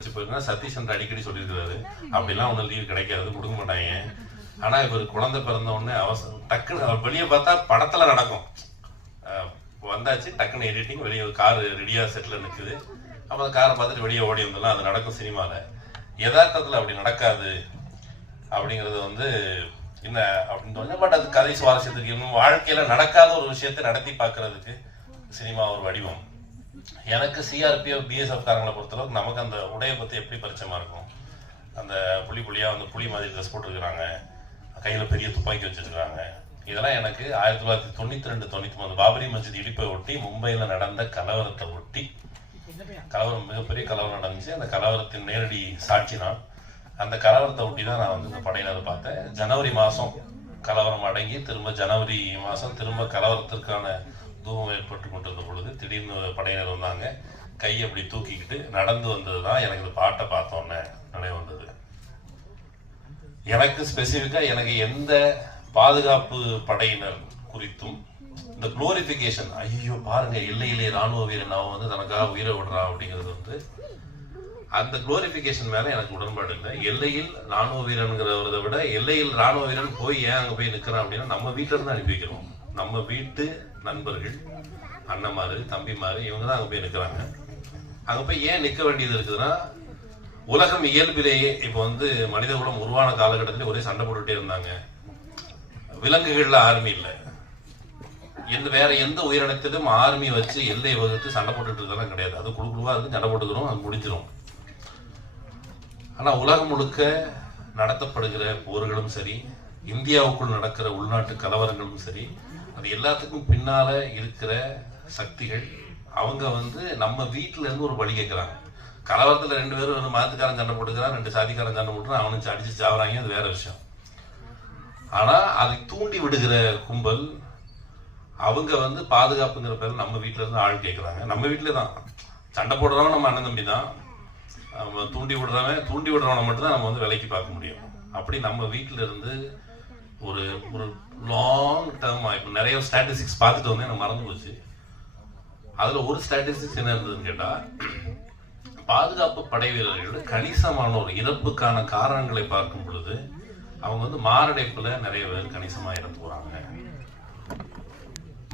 சதீஷ் என்ற அடிக்கடி சொல்லியிருக்கிறாரு, அப்படிலாம் ஒன்றும் லீவ் கிடைக்காது, கொடுக்க மாட்டாங்க. ஆனா இவர் குழந்தை பிறந்த உடனே அவசரம் டக்குன்னு அவர் வெளியே பார்த்தா படத்துல நடக்கும். வந்தாச்சு டக்குன்னு எடிட்டிங், வெளியே கார் ரெடியா செட்டில் நிற்குது. அப்போ அந்த காரை பார்த்துட்டு வெளியே ஓடி வந்துடலாம், அது நடக்கும் சினிமாவில். யதார்த்தத்தில் அப்படி நடக்காது அப்படிங்கிறது என்ன அப்படின்னு தோணும். பட் அது கதை சுவாரஸ்யத்துக்கு இன்னும் வாழ்க்கையில நடக்காத ஒரு விஷயத்தை நடத்தி பார்க்கறதுக்கு சினிமா ஒரு வடிவம். எனக்கு சிஆர்பிஎஃப் பிஎஸ்எஃப் காரங்களை பொறுத்தளவுக்கு நமக்கு அந்த உடையை பற்றி எப்படி பரிச்சயமா இருக்கும். அந்த புலியா புலி மாதிரி ட்ரெஸ் போட்டுருக்குறாங்க, கையில் பெரிய துப்பாக்கி வச்சிருக்கிறாங்க. இதெல்லாம் எனக்கு 1992-93 பாபரி மஸ்ஜித் இடிப்பை ஒட்டி மும்பையில் நடந்த கலவரத்தை ஒட்டி, கலவரம் மிகப்பெரிய கலவரம் நடந்துச்சு. அந்த கலவரத்தின் நேரடி சாட்சி நான். அந்த கலவரத்தை ஒட்டி தான் நான் இந்த படையினரை பார்த்தேன். ஜனவரி மாதம் கலவரம் அடங்கி திரும்ப ஜனவரி மாதம் திரும்ப கலவரத்திற்கான தூவம் ஏற்பட்டு கொண்டிருந்த பொழுது திடீர்னு படையினர் வந்தாங்க. கை அப்படி தூக்கிக்கிட்டு நடந்து வந்தது தான் எனக்கு இந்த பாட்டை பார்த்தோன்னே நினைவு வந்தது. எனக்கு ஸ்பெசிஃபிக்கா எனக்கு எந்த பாதுகாப்பு படையினர் குறித்தும் இந்த குளோரிபிகேஷன், ஐயோ பாருங்க எல்லையிலே ராணுவ வீரன் அவன் தனக்காக உயிரை விடுறான் அப்படிங்கிறது அந்த குளோரிபிகேஷன் மேல எனக்கு உடன்பாடு இல்லை. எல்லையில் ராணுவ வீரன்கிறத விட எல்லையில் ராணுவ வீரன் போய் ஏன் அங்க போய் நிக்கிறான் அப்படின்னா, நம்ம வீட்டுல இருந்து அனுப்பி வைக்கிறோம். நம்ம வீட்டு நண்பர்கள், அண்ணன்மாரு, தம்பிமாரு, இவங்க தான் அங்க போய் நிக்கிறாங்க. அங்க போய் ஏன் நிக்க வேண்டியது இருக்குதுன்னா, உலகம் இயல்பிலேயே இப்போ மனித குலம் உருவான காலகட்டத்திலே ஒரே சண்டை போட்டுட்டே இருந்தாங்க. விலங்குகள்ல ஆர்மி இல்லை, வேற எந்த உயிரினத்திலும் ஆர்மி வச்சு எல்லை வகுத்து சண்டை போட்டுட்டு இருக்கலாம் கிடையாது. அது குழுவா இருக்கு, சண்டை போட்டுக்கிறோம், அது முடிஞ்சிடும். ஆனா உலகம் முழுக்க நடத்தப்படுகிற போர்களும் சரி, இந்தியாவுக்குள் நடக்கிற உள்நாட்டு கலவரங்களும் சரி, அது எல்லாத்துக்கும் பின்னால இருக்கிற சக்திகள் அவங்க நம்ம வீட்டுல இருந்து ஒரு வழி கேட்கிறாங்க. கலவரத்துல 2 பேரும் மதத்துக்காரன் சண்டை போட்டுக்கிறான், 2 சாதிக்காரன் சண்டை போட்டுக்கிறான், அவனுக்கு அடிச்சு சாவறாங்க, அது வேற விஷயம். ஆனா அதை தூண்டி விடுகிற கும்பல் அவங்க பாதுகாப்புங்கிற பேர் நம்ம வீட்டுல இருந்து ஆள் கேட்கிறாங்க. நம்ம வீட்டுல தான் சண்டை போடுறவன் நம்ம அண்ணன் தம்பி தான். தூண்டி விடுறவனை மட்டும் தான் நம்ம விலைக்கு பார்க்க முடியும். அப்படி நம்ம வீட்டுல இருந்து ஒரு ஒரு லாங் டேர்ம் இப்போ நிறைய ஸ்டாட்டிஸ்டிக்ஸ் பார்த்துட்டு எனக்கு மறந்து போச்சு. அதுல ஒரு ஸ்டாட்டிஸ்டிக்ஸ் என்ன இருந்ததுன்னு கேட்டா, பாதுகாப்பு படை வீரர்கள் கணிசமானோர் இறப்புக்கான காரணங்களை பார்க்கும் பொழுது அவங்க மாரடைப்புல நிறைய பேர் கணிசமா இறந்து போறாங்க.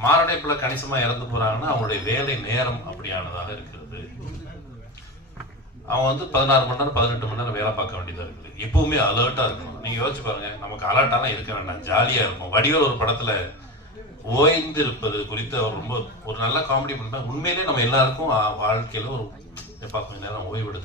மாரடைப்புல கணிசமா இறந்து போறாங்கன்னா அவங்களுடைய வேலை நேரம் அப்படியானதாக இருக்கிறது. அவன் 16 மணி நேரம் 18 மணி நேரம் வேலை பார்க்க வேண்டியதா இருக்குது. எப்பவுமே அலர்ட்டா இருக்கணும். நீங்க யோசிச்சு பாருங்க, நமக்கு அலர்ட்டாலாம் இருக்க வேண்டாம், ஜாலியா இருக்கும். வடிவேல் ஒரு படத்துல ஓய்ந்து இருப்பது குறித்து அவர் ரொம்ப ஒரு நல்ல காமெடி பண்ணா, உண்மையிலே நம்ம எல்லாருக்கும் வாழ்க்கையில கொஞ்ச நேரம் ஓய்வு எடுக்கணும்.